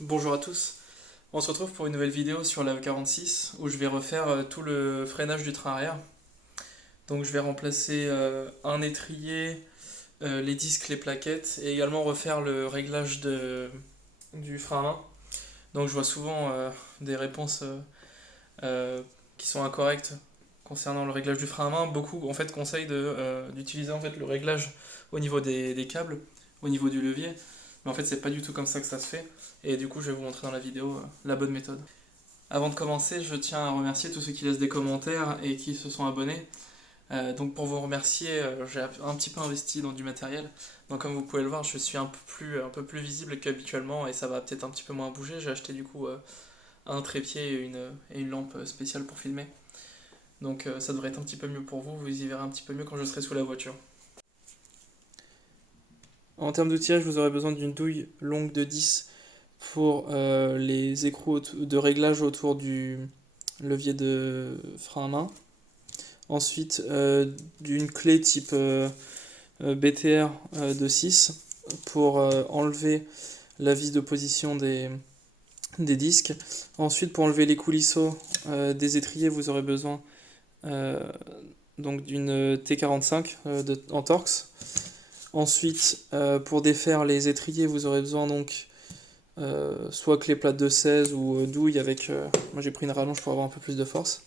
Bonjour à tous, on se retrouve pour une nouvelle vidéo sur la E46 où je vais refaire tout le freinage du train arrière. Donc je vais remplacer un étrier, les disques, les plaquettes et également refaire le réglage du frein à main. Donc je vois souvent des réponses qui sont incorrectes concernant le réglage du frein à main. Beaucoup en fait conseillent d'utiliser en fait le réglage au niveau des câbles, au niveau du levier. Mais en fait c'est pas du tout comme ça que ça se fait. Et du coup je vais vous montrer dans la vidéo la bonne méthode. Avant de commencer, je tiens à remercier tous ceux qui laissent des commentaires et qui se sont abonnés. Donc pour vous remercier, j'ai un petit peu investi dans du matériel. Donc comme vous pouvez le voir, je suis un peu plus visible qu'habituellement et ça va peut-être un petit peu moins bouger. J'ai acheté du coup un trépied et une lampe spéciale pour filmer. Donc ça devrait être un petit peu mieux pour vous. Vous y verrez un petit peu mieux quand je serai sous la voiture. En termes d'outillage, vous aurez besoin d'une douille longue de 10 pour les écrous de réglage autour du levier de frein à main. Ensuite, d'une clé type BTR de 6 pour enlever la vis de position des disques. Ensuite, pour enlever les coulisseaux des étriers, vous aurez besoin euh, donc d'une T45 en Torx. Ensuite, pour défaire les étriers, vous aurez besoin donc soit clé plate de 16 ou douille avec. Moi j'ai pris une rallonge pour avoir un peu plus de force.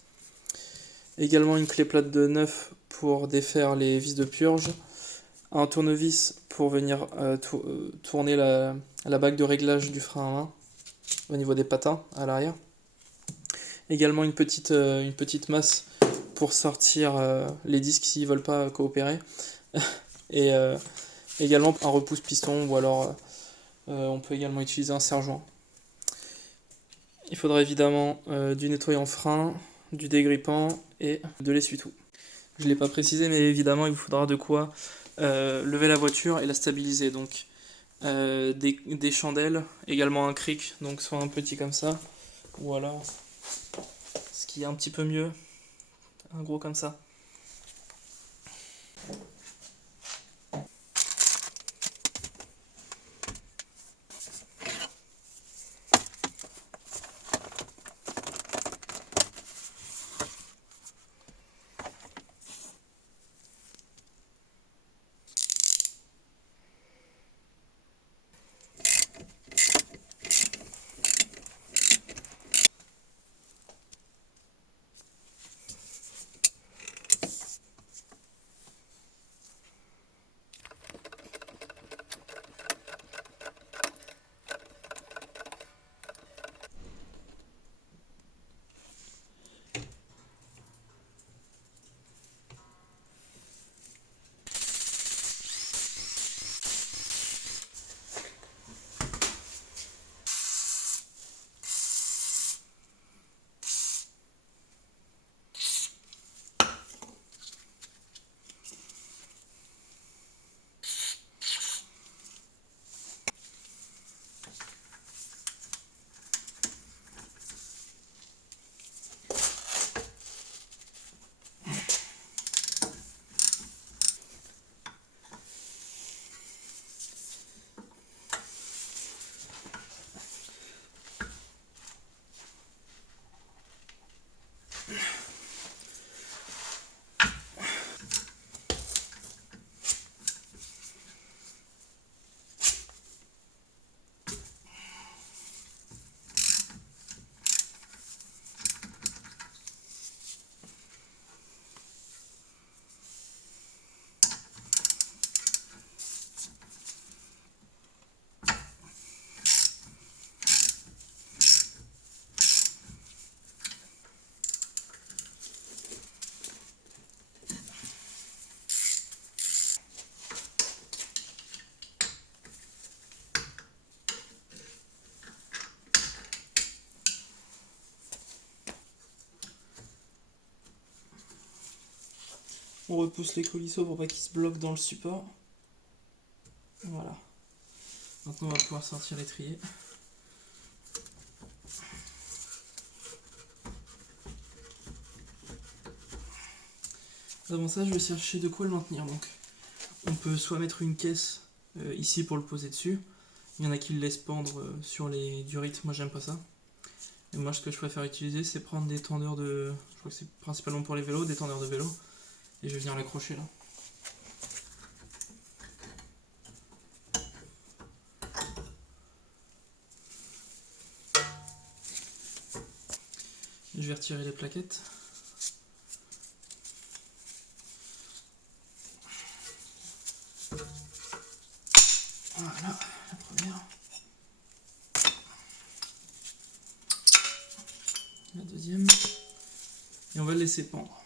Également une clé plate de 9 pour défaire les vis de purge. Un tournevis pour venir tourner la bague de réglage du frein à main au niveau des patins à l'arrière. Également une petite masse pour sortir les disques s'ils ne veulent pas coopérer. Et également un repousse piston ou alors on peut également utiliser un serre-joint. Il faudra évidemment du nettoyant frein, du dégrippant et de l'essuie-tout. Je ne l'ai pas précisé, mais évidemment, il vous faudra de quoi lever la voiture et la stabiliser. Donc, des chandelles, également un cric, donc soit un petit comme ça, ou alors, ce qui est un petit peu mieux, un gros comme ça. On repousse les coulisseaux pour pas qu'ils se bloquent dans le support. Voilà. Maintenant, on va pouvoir sortir l'étrier. Avant ça, je vais chercher de quoi le maintenir. Donc, on peut soit mettre une caisse ici pour le poser dessus, Il y en a qui le laissent pendre sur les durites, moi j'aime pas ça. Et moi ce que je préfère utiliser c'est prendre des tendeurs de... Je crois que c'est principalement pour les vélos, des tendeurs de vélo. Et je vais venir l'accrocher là. Je vais retirer les plaquettes. Voilà, la première. La deuxième. Et on va le laisser pendre.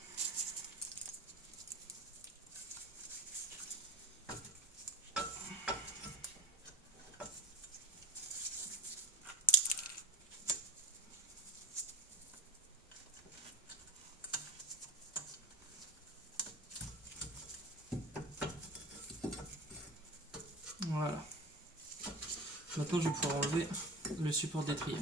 Voilà. Maintenant je vais pouvoir enlever le support d'étrier.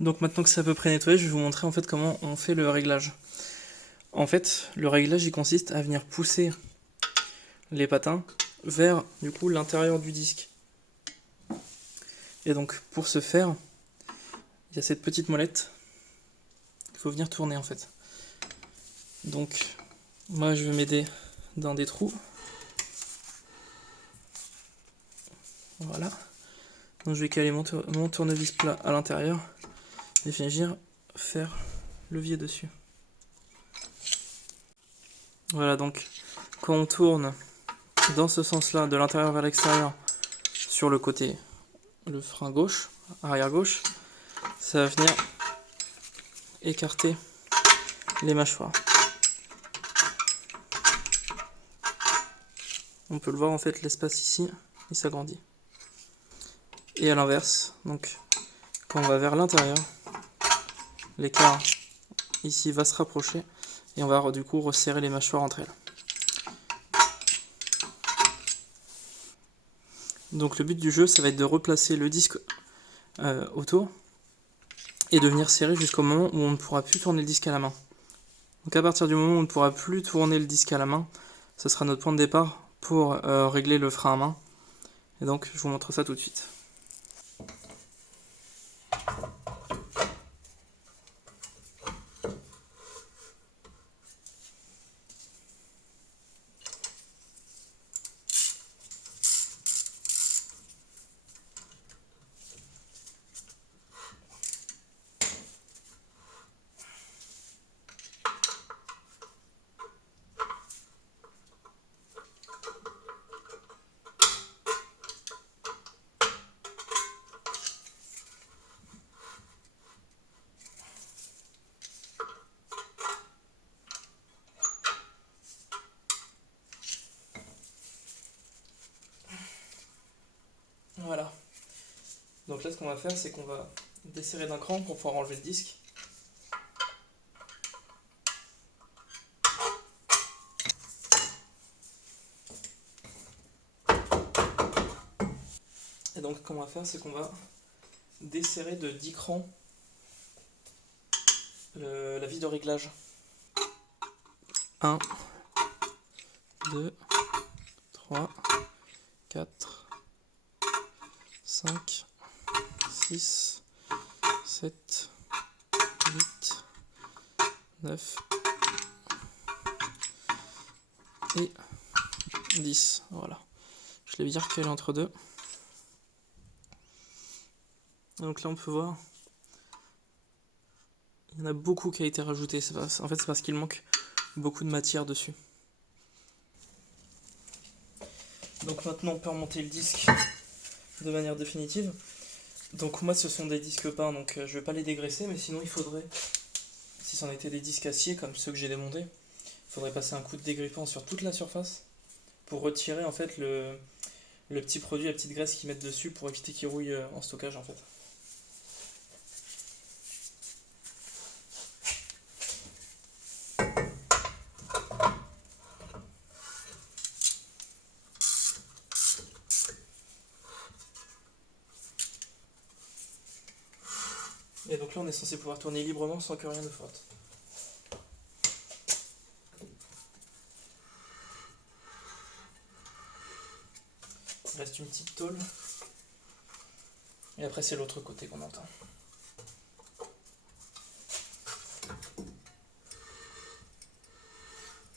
Donc maintenant que c'est à peu près nettoyé, je vais vous montrer en fait comment on fait le réglage. En fait, le réglage il consiste à venir pousser les patins vers du coup l'intérieur du disque. Et donc pour ce faire, il y a cette petite molette qu'il faut venir tourner en fait. Donc moi je vais m'aider dans des trous. Voilà. Donc je vais caler mon tournevis plat à l'intérieur et finir faire levier dessus. Voilà, donc quand on tourne dans ce sens-là, de l'intérieur vers l'extérieur, sur le côté, le frein gauche, arrière gauche, ça va venir écarter les mâchoires. On peut le voir en fait, l'espace ici, il s'agrandit. Et à l'inverse, donc quand on va vers l'intérieur, l'écart ici va se rapprocher et on va du coup resserrer les mâchoires entre elles. Donc le but du jeu, ça va être de replacer le disque autour et de venir serrer jusqu'au moment où on ne pourra plus tourner le disque à la main. Donc à partir du moment où on ne pourra plus tourner le disque à la main, ce sera notre point de départ pour régler le frein à main. Et donc je vous montre ça tout de suite. Voilà. Donc là ce qu'on va faire, c'est qu'on va desserrer d'un cran pour pouvoir enlever le disque. Et donc ce qu'on va faire, c'est qu'on va desserrer de 10 crans la vis de réglage. 1, 2, 3, 4, 5, 6, 7, 8, 9 et 10, voilà. Je l'ai bien recalé entre deux. Donc là on peut voir, il y en a beaucoup qui a été rajouté. En fait c'est parce qu'il manque beaucoup de matière dessus. Donc maintenant on peut remonter le disque de manière définitive. Donc moi ce sont des disques peints, donc je vais pas les dégraisser, mais sinon il faudrait, si c'en était des disques acier comme ceux que j'ai démontés, il faudrait passer un coup de dégrippant sur toute la surface pour retirer en fait le petit produit, la petite graisse qu'ils mettent dessus pour éviter qu'il rouille en stockage en fait. Et donc là on est censé pouvoir tourner librement sans que rien ne frotte. Il reste une petite tôle. Et après c'est l'autre côté qu'on entend.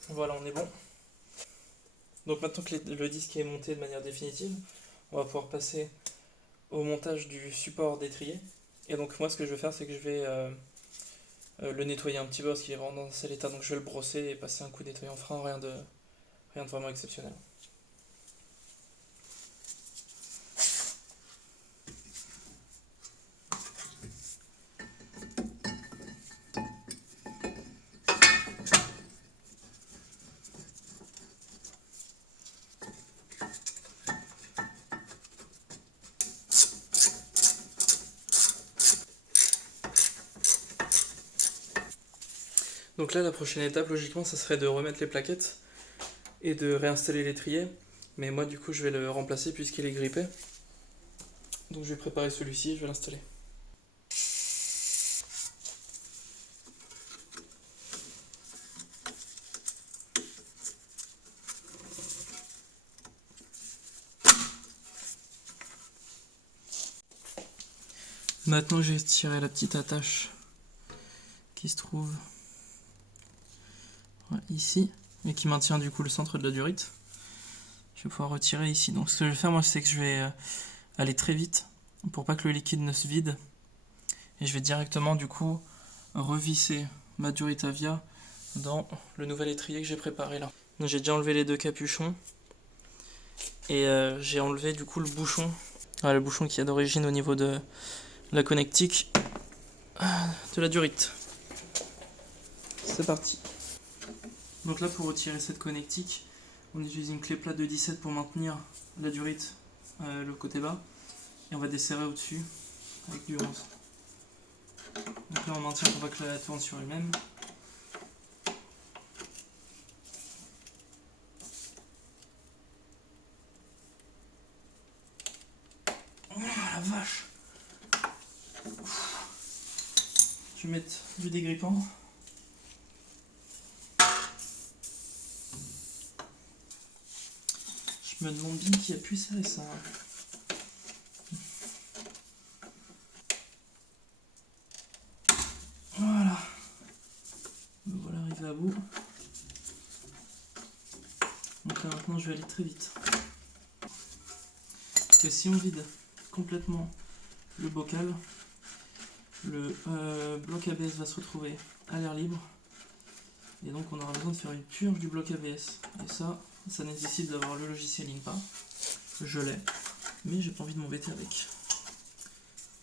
Voilà, on est bon. Donc maintenant que le disque est monté de manière définitive, on va pouvoir passer au montage du support d'étrier. Et donc moi ce que je vais faire c'est que je vais le nettoyer un petit peu parce qu'il est vraiment dans un sale état, donc je vais le brosser et passer un coup de nettoyant frein, rien de vraiment exceptionnel. Donc là la prochaine étape logiquement ça serait de remettre les plaquettes et de réinstaller l'étrier. Mais moi du coup je vais le remplacer puisqu'il est grippé. Donc je vais préparer celui-ci et je vais l'installer. Maintenant j'ai tiré la petite attache qui se trouve ici et qui maintient du coup le centre de la durite. Je vais pouvoir retirer ici. Donc ce que je vais faire moi c'est que je vais aller très vite pour pas que le liquide ne se vide. Et je vais directement du coup revisser ma durite Avia dans le nouvel étrier que j'ai préparé là. Donc j'ai déjà enlevé les deux capuchons et j'ai enlevé du coup le bouchon. Le bouchon qui est d'origine au niveau de la connectique de la durite. C'est parti. Donc là pour retirer cette connectique, on utilise une clé plate de 17 pour maintenir la durite le côté bas et on va desserrer au-dessus avec du 11. Donc là on maintient pour pas que la tourne sur elle-même. Oh la vache! Je vais mettre du dégrippant. Je me demande bien qui a pu serrer ça. Voilà. Me voilà arrivé à bout. Donc là maintenant je vais aller très vite. Parce que si on vide complètement le bocal, le bloc ABS va se retrouver à l'air libre. Et donc on aura besoin de faire une purge du bloc ABS. Et ça nécessite d'avoir le logiciel INPA. Je l'ai, mais j'ai pas envie de m'embêter avec.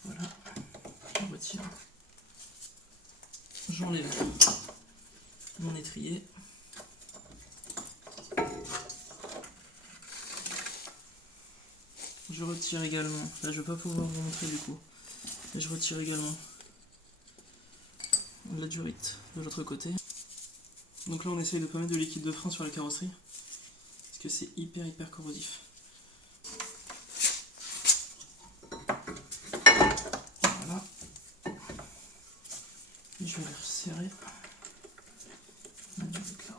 Voilà, je retire. J'enlève mon étrier. Je retire également, là je vais pas pouvoir vous montrer du coup, mais je retire également la durite de l'autre côté. Donc là on essaye de pas mettre de liquide de frein sur la carrosserie, parce que c'est hyper corrosif. Voilà. Je vais les resserrer. La durite là-haut.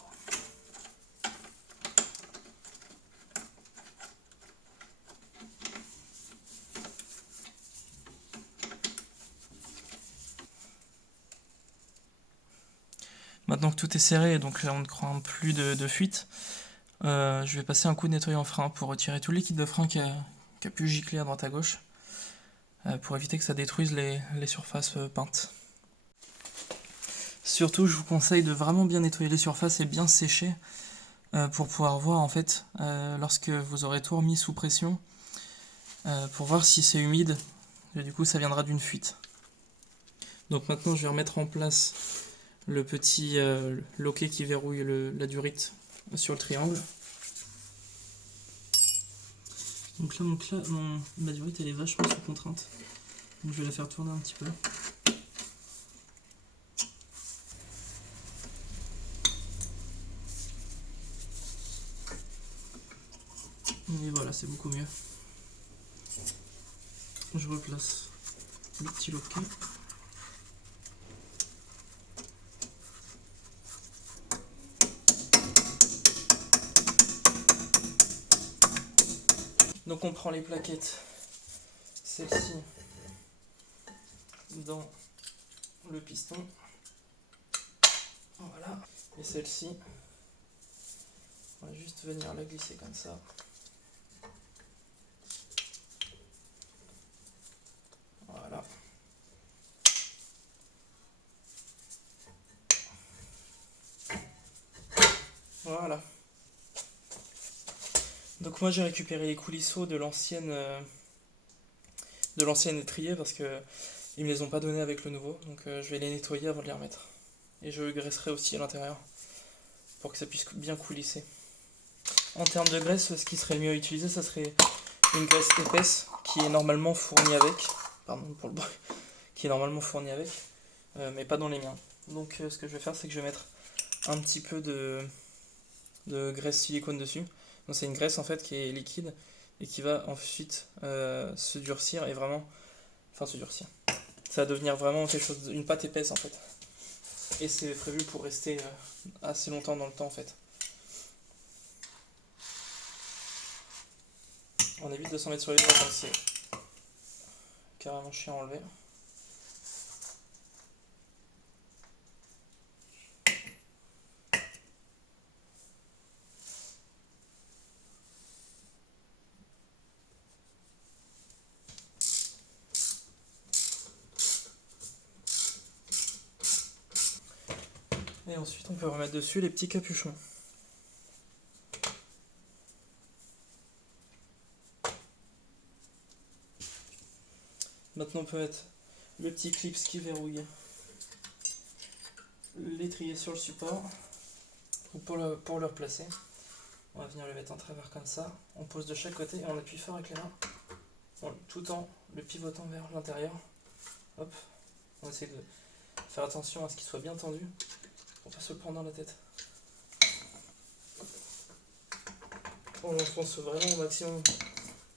Maintenant que tout est serré, donc là on ne craint plus de fuite, je vais passer un coup de nettoyant frein pour retirer tout le liquide de frein qui a pu gicler à droite à gauche, pour éviter que ça détruise les surfaces peintes. Surtout, je vous conseille de vraiment bien nettoyer les surfaces et bien sécher pour pouvoir voir en fait, lorsque vous aurez tout remis sous pression, pour voir si c'est humide, et du coup ça viendra d'une fuite. Donc maintenant je vais remettre en place le petit loquet qui verrouille la durite sur le triangle. Donc là, ma durite elle est vachement sous contrainte, donc je vais la faire tourner un petit peu. Et voilà, c'est beaucoup mieux. Je replace le petit loquet. Donc on prend les plaquettes, celle-ci dans le piston, voilà, et celle-ci, on va juste venir la glisser comme ça. Voilà. Voilà. Donc moi j'ai récupéré les coulisseaux de l'ancienne étrier parce que ils me les ont pas donnés avec le nouveau, donc je vais les nettoyer avant de les remettre. Et je graisserai aussi à l'intérieur pour que ça puisse bien coulisser. En termes de graisse, ce qui serait le mieux à utiliser, ça serait une graisse épaisse qui est normalement fournie avec, pardon pour le bruit, qui est normalement fournie avec, mais pas dans les miens. Donc ce que je vais faire, c'est que je vais mettre un petit peu de graisse silicone dessus. Donc c'est une graisse en fait qui est liquide et qui va ensuite se durcir et vraiment, enfin se durcir. Ça va devenir vraiment quelque chose, une pâte épaisse en fait. Et c'est prévu pour rester assez longtemps dans le temps en fait. On évite de s'en mettre sur les doigts quand c'est carrément chiant à enlever. Et ensuite on peut remettre dessus les petits capuchons. Maintenant on peut mettre le petit clip qui verrouille l'étrier sur le support. Pour le replacer, on va venir le mettre en travers comme ça. On pose de chaque côté et on appuie fort avec les mains, tout en le pivotant vers l'intérieur. Hop, on essaie de faire attention à ce qu'il soit bien tendu pour pas se le prendre dans la tête. On enfonce vraiment au maximum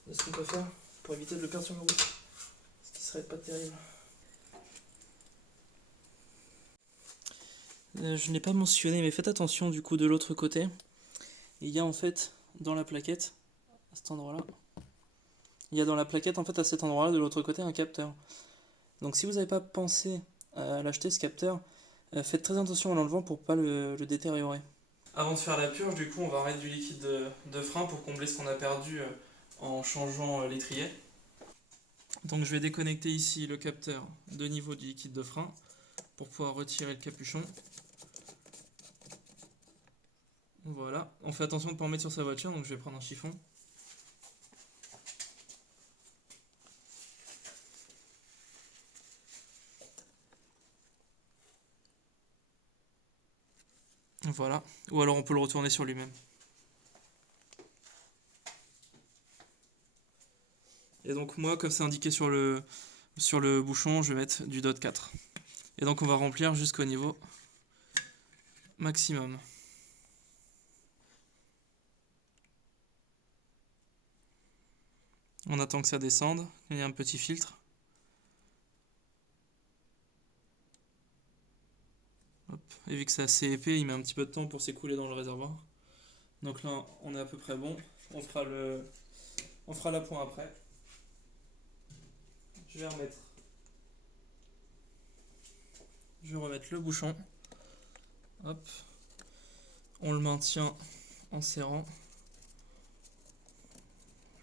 de ce qu'on peut faire pour éviter de le perdre sur la route, ce qui serait pas terrible. Je n'ai pas mentionné, mais faites attention du coup de l'autre côté. Il y a en fait dans la plaquette, à cet endroit-là, il y a dans la plaquette en fait à cet endroit-là de l'autre côté un capteur. Donc si vous n'avez pas pensé à l'acheter ce capteur, faites très attention en l'enlevant pour pas le détériorer. Avant de faire la purge, du coup, on va mettre du liquide de frein pour combler ce qu'on a perdu en changeant l'étrier. Donc je vais déconnecter ici le capteur de niveau du liquide de frein pour pouvoir retirer le capuchon. Voilà, on fait attention de ne pas en mettre sur sa voiture, donc je vais prendre un chiffon. Voilà, ou alors on peut le retourner sur lui-même. Et donc moi, comme c'est indiqué sur le bouchon, je vais mettre du DOT 4. Et donc on va remplir jusqu'au niveau maximum. On attend que ça descende, il y a un petit filtre. Hop. Et vu que c'est assez épais, il met un petit peu de temps pour s'écouler dans le réservoir. Donc là, on est à peu près bon. On fera l'appoint après. Je vais remettre le bouchon. Hop. On le maintient en serrant.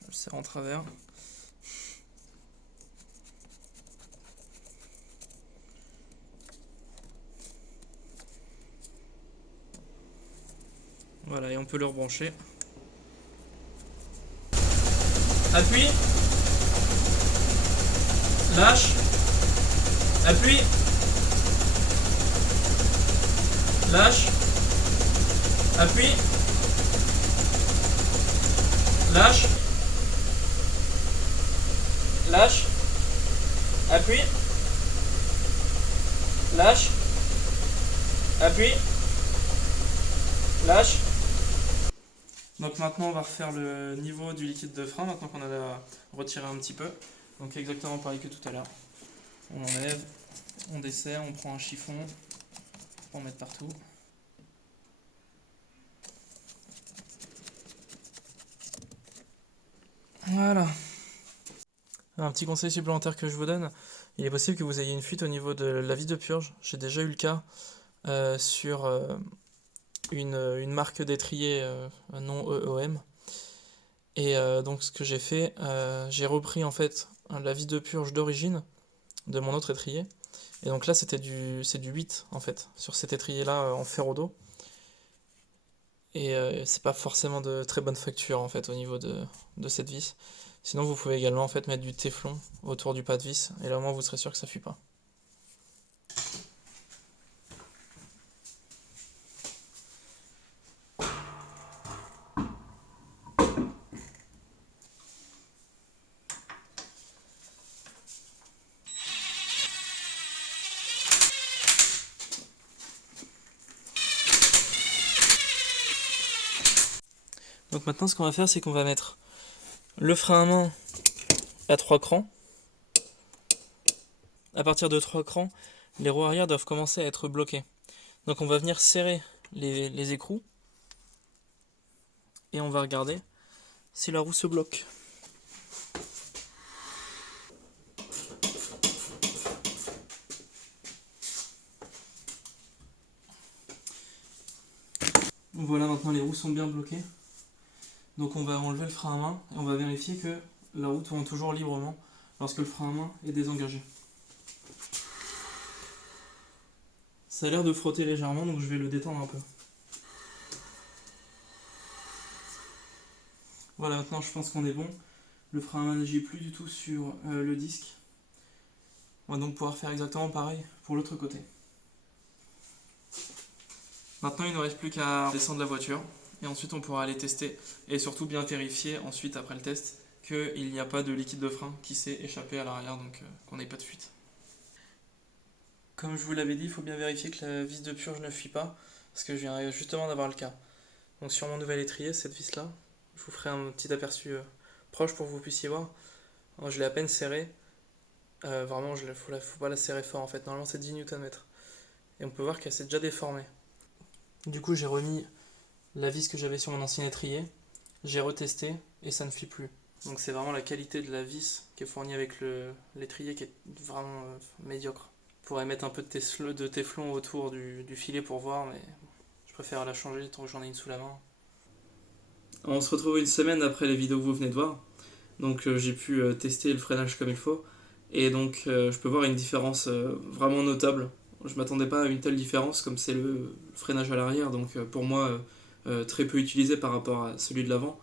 Je le serre en travers. Voilà, et on peut le rebrancher. Appuie. Lâche. Appuie. Lâche. Appuie. Lâche. Lâche. Appuie. Lâche. Appuie. Lâche. Donc maintenant on va refaire le niveau du liquide de frein, maintenant qu'on a retiré un petit peu. Donc exactement pareil que tout à l'heure. On enlève, on desserre, on prend un chiffon pour en mettre partout. Voilà. Un petit conseil supplémentaire que je vous donne, il est possible que vous ayez une fuite au niveau de la vis de purge. J'ai déjà eu le cas sur une marque d'étrier non EOM. Et donc ce que j'ai fait, j'ai repris en fait la vis de purge d'origine de mon autre étrier. Et donc là c'est du 8 en fait, sur cet étrier là en ferro-dos. Et c'est pas forcément de très bonne facture en fait au niveau de cette vis. Sinon vous pouvez également en fait mettre du téflon autour du pas de vis, et là au moins vous serez sûr que ça fuit pas. Donc maintenant ce qu'on va faire, c'est qu'on va mettre le frein à main à 3 crans. À partir de 3 crans, les roues arrière doivent commencer à être bloquées. Donc on va venir serrer les écrous et on va regarder si la roue se bloque. Voilà, maintenant les roues sont bien bloquées. Donc on va enlever le frein à main et on va vérifier que la roue tourne toujours librement lorsque le frein à main est désengagé. Ça a l'air de frotter légèrement, donc je vais le détendre un peu. Voilà, maintenant je pense qu'on est bon. Le frein à main n'agit plus du tout sur le disque. On va donc pouvoir faire exactement pareil pour l'autre côté. Maintenant il ne reste plus qu'à descendre la voiture et ensuite on pourra aller tester et surtout bien vérifier ensuite après le test qu'il n'y a pas de liquide de frein qui s'est échappé à l'arrière, donc qu'on n'ait pas de fuite. Comme je vous l'avais dit, il faut bien vérifier que la vis de purge ne fuit pas, parce que je viens justement d'avoir le cas. Donc sur mon nouvel étrier, cette vis là, je vous ferai un petit aperçu proche pour que vous puissiez voir. Alors, je l'ai à peine serrée, vraiment faut pas la serrer fort en fait, normalement c'est 10 Nm. Et on peut voir qu'elle s'est déjà déformée. Du coup j'ai remis la vis que j'avais sur mon ancien étrier, j'ai retesté et ça ne fuit plus. Donc c'est vraiment la qualité de la vis qui est fournie avec l'étrier qui est vraiment médiocre. Je pourrais mettre un peu de téflon autour du filet pour voir, mais je préfère la changer tant que j'en ai une sous la main. On se retrouve une semaine après les vidéos que vous venez de voir. Donc j'ai pu tester le freinage comme il faut. Et donc je peux voir une différence vraiment notable. Je m'attendais pas à une telle différence, comme c'est le freinage à l'arrière, donc pour moi très peu utilisé par rapport à celui de l'avant.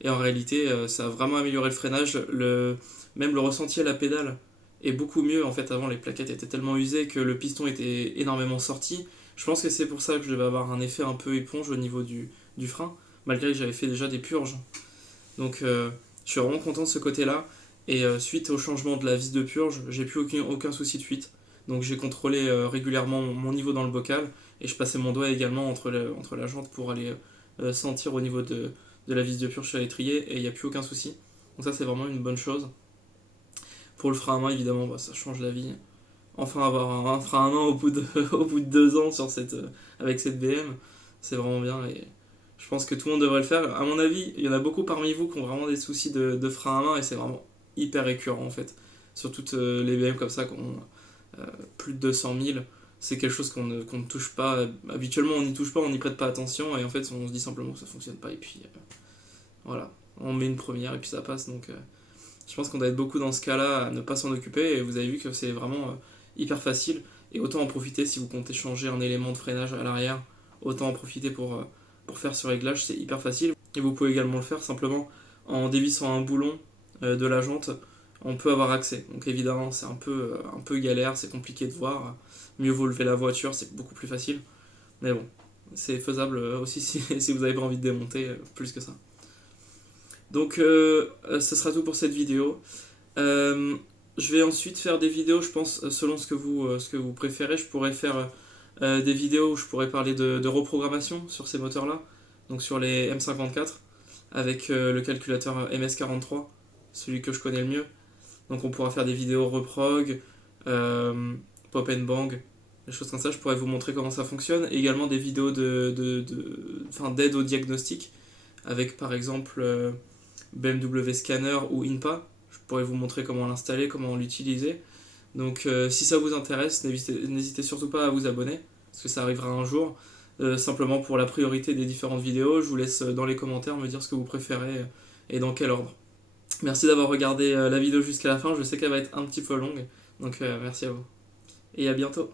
Et en réalité ça a vraiment amélioré le freinage. Même le ressenti à la pédale est beaucoup mieux. En fait avant les plaquettes étaient tellement usées que le piston était énormément sorti. Je pense que c'est pour ça que je devais avoir un effet un peu éponge au niveau du frein, malgré que j'avais fait déjà des purges. Donc je suis vraiment content de ce côté-là. Et suite au changement de la vis de purge, j'ai plus aucun souci de fuite. Donc j'ai contrôlé régulièrement mon niveau dans le bocal et je passais mon doigt également entre la jante pour aller sentir au niveau de la vis de purge sur l'étrier et il n'y a plus aucun souci. Donc ça c'est vraiment une bonne chose. Pour le frein à main évidemment ça change la vie. Enfin avoir un frein à main au bout de, au bout de 2 ans avec cette BM, c'est vraiment bien et je pense que tout le monde devrait le faire. À mon avis, il y en a beaucoup parmi vous qui ont vraiment des soucis de frein à main et c'est vraiment hyper récurrent en fait. Sur toutes les BM comme ça qui ont plus de 200 000, c'est quelque chose qu'on ne touche pas. Habituellement, on n'y touche pas, on n'y prête pas attention, et en fait, on se dit simplement que ça fonctionne pas, et puis voilà, on met une première, et puis ça passe. Donc, je pense qu'on doit être beaucoup dans ce cas-là à ne pas s'en occuper, et vous avez vu que c'est vraiment hyper facile, et autant en profiter si vous comptez changer un élément de freinage à l'arrière, autant en profiter pour faire ce réglage, c'est hyper facile. Et vous pouvez également le faire simplement en dévissant un boulon de la jante, on peut avoir accès. Donc évidemment, c'est un peu galère, c'est compliqué de voir. Mieux vaut lever la voiture, c'est beaucoup plus facile. Mais bon, c'est faisable aussi si vous n'avez pas envie de démonter plus que ça. Donc ce sera tout pour cette vidéo. Je vais ensuite faire des vidéos, je pense, selon ce que vous préférez. Je pourrais faire des vidéos où je pourrais parler de reprogrammation sur ces moteurs-là, donc sur les M54, avec le calculateur MS43, celui que je connais le mieux. Donc on pourra faire des vidéos reprog, pop and bang, des choses comme ça. Je pourrais vous montrer comment ça fonctionne. Et également des vidéos d'aide au diagnostic, avec par exemple BMW Scanner ou INPA. Je pourrais vous montrer comment l'installer, comment l'utiliser. Donc si ça vous intéresse, n'hésitez surtout pas à vous abonner, parce que ça arrivera un jour. Simplement pour la priorité des différentes vidéos, je vous laisse dans les commentaires me dire ce que vous préférez et dans quel ordre. Merci d'avoir regardé la vidéo jusqu'à la fin, je sais qu'elle va être un petit peu longue, donc merci à vous. Et à bientôt.